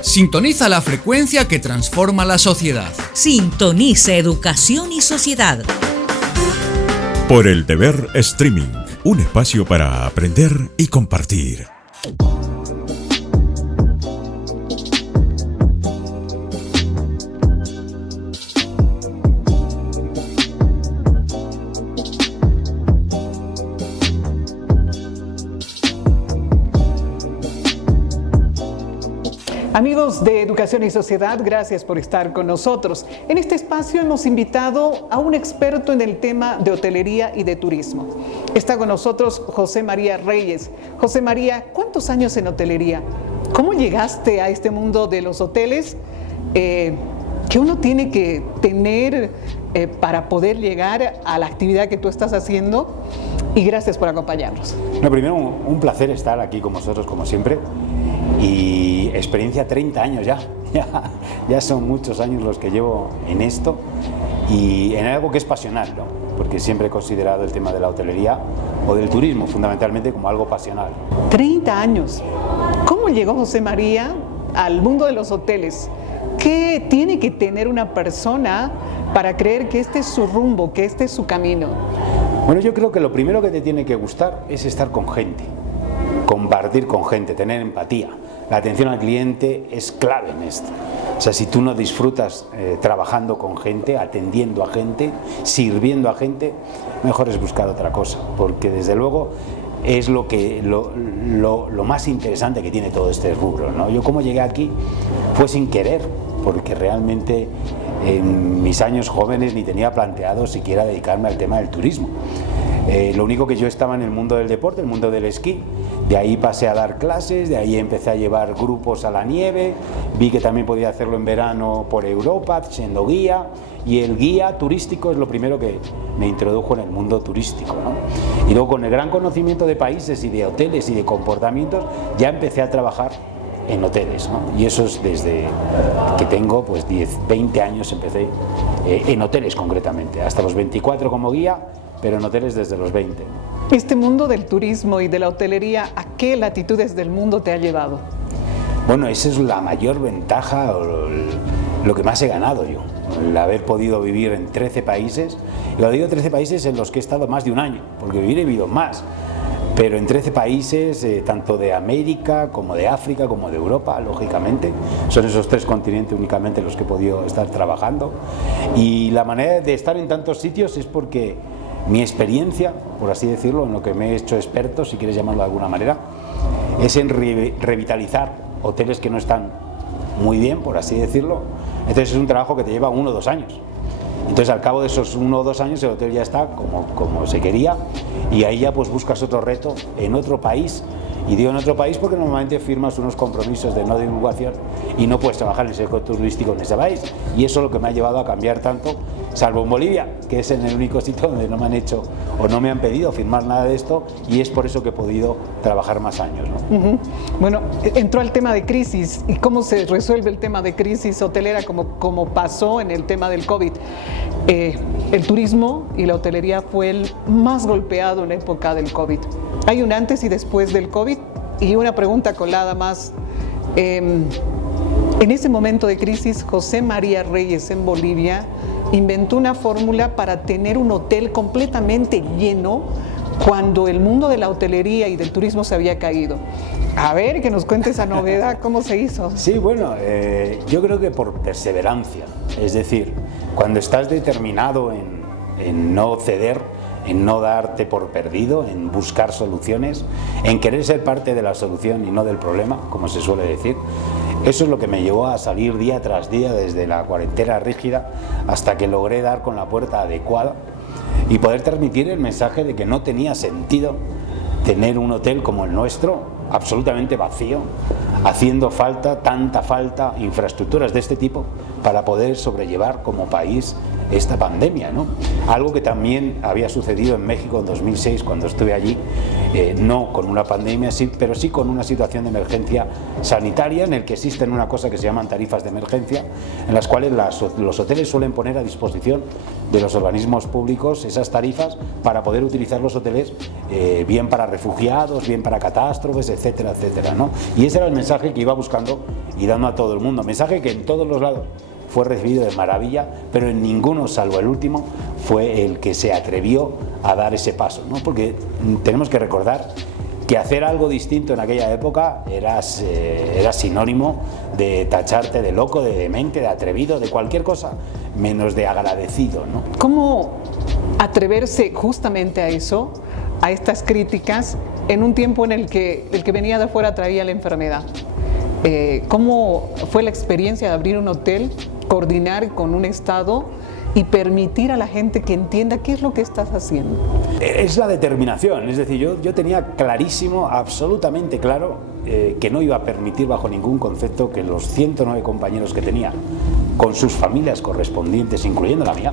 Sintoniza la frecuencia que transforma la sociedad. Sintoniza Educación y Sociedad. Por el Deber Streaming, un espacio para aprender y compartir. Amigos de Educación y Sociedad, gracias por estar con nosotros. En este espacio hemos invitado a un experto en el tema de hotelería y de turismo. Está con nosotros José María Reyes. José María, ¿cuántos años en hotelería? ¿Cómo llegaste a este mundo de los hoteles que uno tiene que tener para poder llegar a la actividad que tú estás haciendo? Y gracias por acompañarnos. Primero, un placer estar aquí con vosotros, como siempre. Y experiencia 30 años ya son muchos años los que llevo en esto y en algo que es pasional, ¿no? Porque siempre he considerado el tema de la hotelería o del turismo fundamentalmente como algo pasional. 30 años. ¿Cómo llegó José María al mundo de los hoteles? ¿Qué tiene que tener una persona para creer que este es su rumbo, que este es su camino? Bueno, yo creo que lo primero que te tiene que gustar es estar con gente, compartir con gente, tener empatía. La atención al cliente es clave en esto. O sea, si tú no disfrutas trabajando con gente, atendiendo a gente, sirviendo a gente, mejor es buscar otra cosa, porque desde luego es lo más interesante que tiene todo este rubro, ¿no? Yo como llegué aquí fue sin querer, porque realmente en mis años jóvenes ni tenía planteado siquiera dedicarme al tema del turismo. Lo único que yo estaba en el mundo del deporte, el mundo del esquí. De ahí pasé a dar clases, de ahí empecé a llevar grupos a la nieve, vi que también podía hacerlo en verano por Europa, siendo guía, y el guía turístico es lo primero que me introdujo en el mundo turístico, ¿no? Y luego con el gran conocimiento de países y de hoteles y de comportamientos, ya empecé a trabajar en hoteles, ¿no? Y eso es desde que tengo pues 20 años empecé en hoteles concretamente, hasta los 24 como guía, pero en hoteles desde los 20. Este mundo del turismo y de la hotelería, ¿a qué latitudes del mundo te ha llevado? Bueno, esa es la mayor ventaja, o lo que más he ganado yo, el haber podido vivir en 13 países. Y lo digo 13 países en los que he estado más de un año, porque vivir he vivido más, pero en 13 países, tanto de América como de África como de Europa, lógicamente. Son esos 3 continentes únicamente en los que he podido estar trabajando. Y la manera de estar en tantos sitios es porque mi experiencia, por así decirlo, en lo que me he hecho experto, si quieres llamarlo de alguna manera, es en revitalizar hoteles que no están muy bien, por así decirlo. Entonces es un trabajo que te lleva 1 o 2 años. Entonces al cabo de esos 1 o 2 años el hotel ya está como se quería, y ahí ya pues buscas otro reto en otro país. Y digo en otro país porque normalmente firmas unos compromisos de no divulgación y no puedes trabajar en el sector turístico en ese país. Y eso es lo que me ha llevado a cambiar tanto, salvo en Bolivia, que es en el único sitio donde no me han hecho o no me han pedido firmar nada de esto, y es por eso que he podido trabajar más años, ¿no? Bueno, entró el tema de crisis. ¿Y cómo se resuelve el tema de crisis hotelera como pasó en el tema del COVID? El turismo y la hotelería fue el más golpeado en la época del COVID. Hay un antes y después del COVID, y una pregunta colada más. En ese momento de crisis, José María Reyes en Bolivia inventó una fórmula para tener un hotel completamente lleno cuando el mundo de la hotelería y del turismo se había caído. A ver, que nos cuente esa novedad, ¿cómo se hizo? Sí, bueno, yo creo que por perseverancia, es decir, cuando estás determinado en no ceder, en no darte por perdido, en buscar soluciones, en querer ser parte de la solución y no del problema, como se suele decir. Eso es lo que me llevó a salir día tras día desde la cuarentena rígida hasta que logré dar con la puerta adecuada y poder transmitir el mensaje de que no tenía sentido tener un hotel como el nuestro, absolutamente vacío, haciendo tanta falta, infraestructuras de este tipo para poder sobrellevar como país esta pandemia, ¿no? Algo que también había sucedido en México en 2006 cuando estuve allí, no con una pandemia, sí, pero sí con una situación de emergencia sanitaria en el que existen una cosa que se llaman tarifas de emergencia, en las cuales los hoteles suelen poner a disposición de los organismos públicos esas tarifas para poder utilizar los hoteles bien para refugiados, bien para catástrofes, etcétera, etcétera, ¿no? Y ese era el mensaje que iba buscando y dando a todo el mundo, mensaje que en todos los lados fue recibido de maravilla, pero en ninguno, salvo el último, fue el que se atrevió a dar ese paso, ¿no? Porque tenemos que recordar que hacer algo distinto en aquella época era sinónimo de tacharte de loco, de demente, de atrevido, de cualquier cosa, menos de agradecido, ¿no? ¿Cómo atreverse justamente a eso, a estas críticas, en un tiempo en el que venía de afuera traía la enfermedad? ¿Cómo fue la experiencia de abrir un hotel, coordinar con un Estado y permitir a la gente que entienda qué es lo que estás haciendo? Es la determinación, es decir, yo tenía clarísimo, absolutamente claro, que no iba a permitir bajo ningún concepto que los 109 compañeros que tenía, con sus familias correspondientes, incluyendo la mía,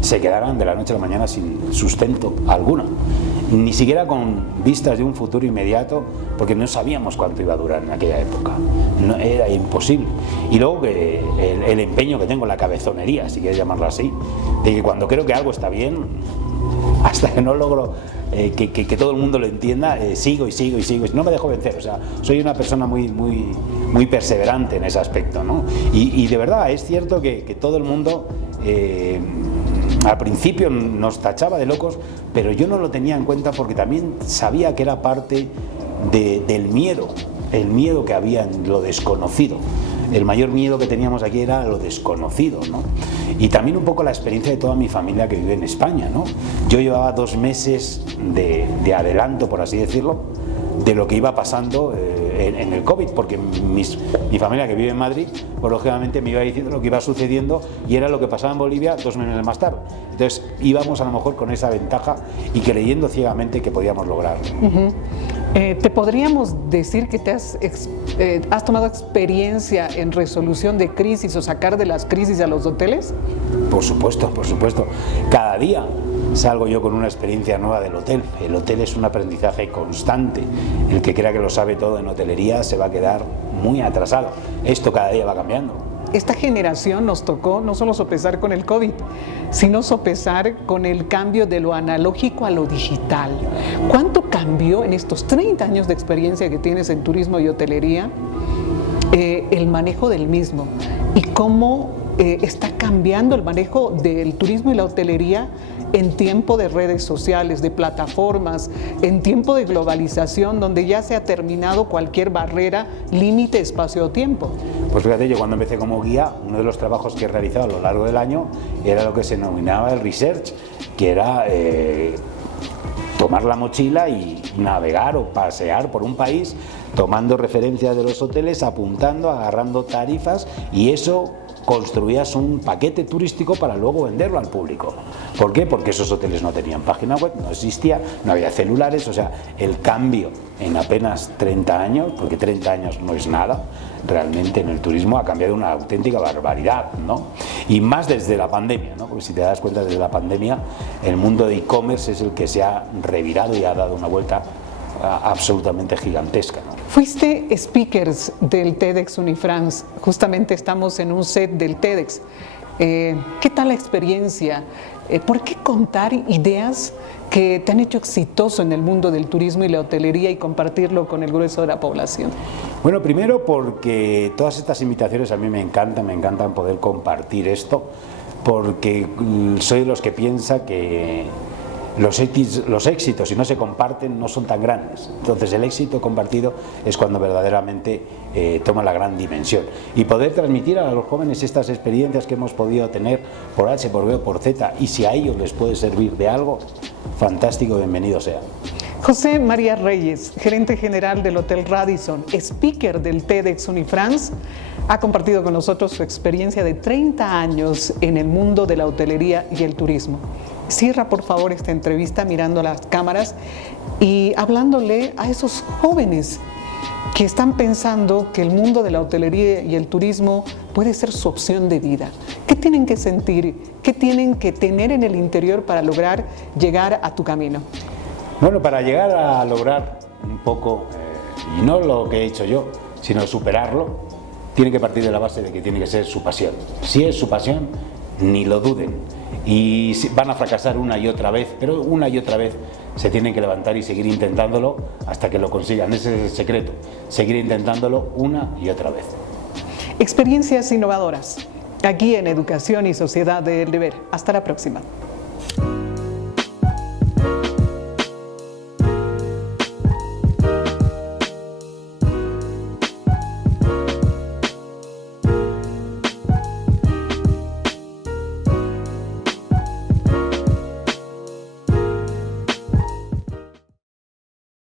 se quedaran de la noche a la mañana sin sustento alguno, ni siquiera con vistas de un futuro inmediato, porque no sabíamos cuánto iba a durar en aquella época, no, era imposible. Y luego que el empeño que tengo, la cabezonería, si quieres llamarlo así, de que cuando creo que algo está bien, hasta que no logro que todo el mundo lo entienda, sigo y sigo y sigo, no me dejo vencer. O sea, soy una persona muy perseverante en ese aspecto, ¿no? Y de verdad es cierto que todo el mundo al principio nos tachaba de locos, pero yo no lo tenía en cuenta porque también sabía que era parte del miedo, el miedo que había en lo desconocido. El mayor miedo que teníamos aquí era lo desconocido, ¿no? Y también un poco la experiencia de toda mi familia que vive en España, ¿no? Yo llevaba 2 meses de adelanto, por así decirlo, de lo que iba pasando en el COVID, porque mi familia que vive en Madrid, pues lógicamente me iba diciendo lo que iba sucediendo y era lo que pasaba en Bolivia 2 meses más tarde. Entonces íbamos a lo mejor con esa ventaja y creyendo ciegamente que podíamos lograrlo. Uh-huh. ¿Te podríamos decir que has tomado experiencia en resolución de crisis o sacar de las crisis a los hoteles? Por supuesto, por supuesto. Cada día salgo yo con una experiencia nueva del hotel. El hotel es un aprendizaje constante. El que crea que lo sabe todo en hotelería se va a quedar muy atrasado. Esto cada día va cambiando. Esta generación nos tocó no solo sopesar con el COVID, sino sopesar con el cambio de lo analógico a lo digital. ¿Cuánto cambió en estos 30 años de experiencia que tienes en turismo y hotelería el manejo del mismo? ¿Y cómo está cambiando el manejo del turismo y la hotelería en tiempo de redes sociales, de plataformas, en tiempo de globalización, donde ya se ha terminado cualquier barrera, límite, espacio o tiempo? Pues fíjate, yo cuando empecé como guía, uno de los trabajos que he realizado a lo largo del año era lo que se denominaba el research, que era tomar la mochila y navegar o pasear por un país, tomando referencias de los hoteles, apuntando, agarrando tarifas, y eso construías un paquete turístico para luego venderlo al público. ¿Por qué? Porque esos hoteles no tenían página web, no existía, no había celulares. O sea, el cambio en apenas 30 años, porque 30 años no es nada, realmente en el turismo ha cambiado una auténtica barbaridad, ¿no? Y más desde la pandemia, ¿no? Porque si te das cuenta, desde la pandemia el mundo de e-commerce es el que se ha revirado y ha dado una vuelta absolutamente gigantesca, ¿no? Fuiste speakers del TEDx Unifrance, justamente estamos en un set del TEDx. ¿Qué tal la experiencia? ¿Por qué contar ideas que te han hecho exitoso en el mundo del turismo y la hotelería y compartirlo con el grueso de la población? Bueno, primero porque todas estas invitaciones a mí me encantan poder compartir esto, porque soy de los que piensa que los éxitos, si no se comparten, no son tan grandes. Entonces el éxito compartido es cuando verdaderamente toma la gran dimensión. Y poder transmitir a los jóvenes estas experiencias que hemos podido tener por H, por B o por Z, y si a ellos les puede servir de algo, fantástico, bienvenido sea. José María Reyes, gerente general del Hotel Radisson, speaker del TEDx Unifrance, ha compartido con nosotros su experiencia de 30 años en el mundo de la hotelería y el turismo. Cierra por favor esta entrevista mirando a las cámaras y hablándole a esos jóvenes que están pensando que el mundo de la hotelería y el turismo puede ser su opción de vida. ¿Qué tienen que sentir? ¿Qué tienen que tener en el interior para lograr llegar a tu camino? Bueno, para llegar a lograr un poco, y no lo que he hecho yo, sino superarlo, tiene que partir de la base de que tiene que ser su pasión. Si es su pasión, ni lo duden. Y van a fracasar una y otra vez, pero una y otra vez se tienen que levantar y seguir intentándolo hasta que lo consigan. Ese es el secreto, seguir intentándolo una y otra vez. Experiencias innovadoras, aquí en Educación y Sociedad del Deber. Hasta la próxima.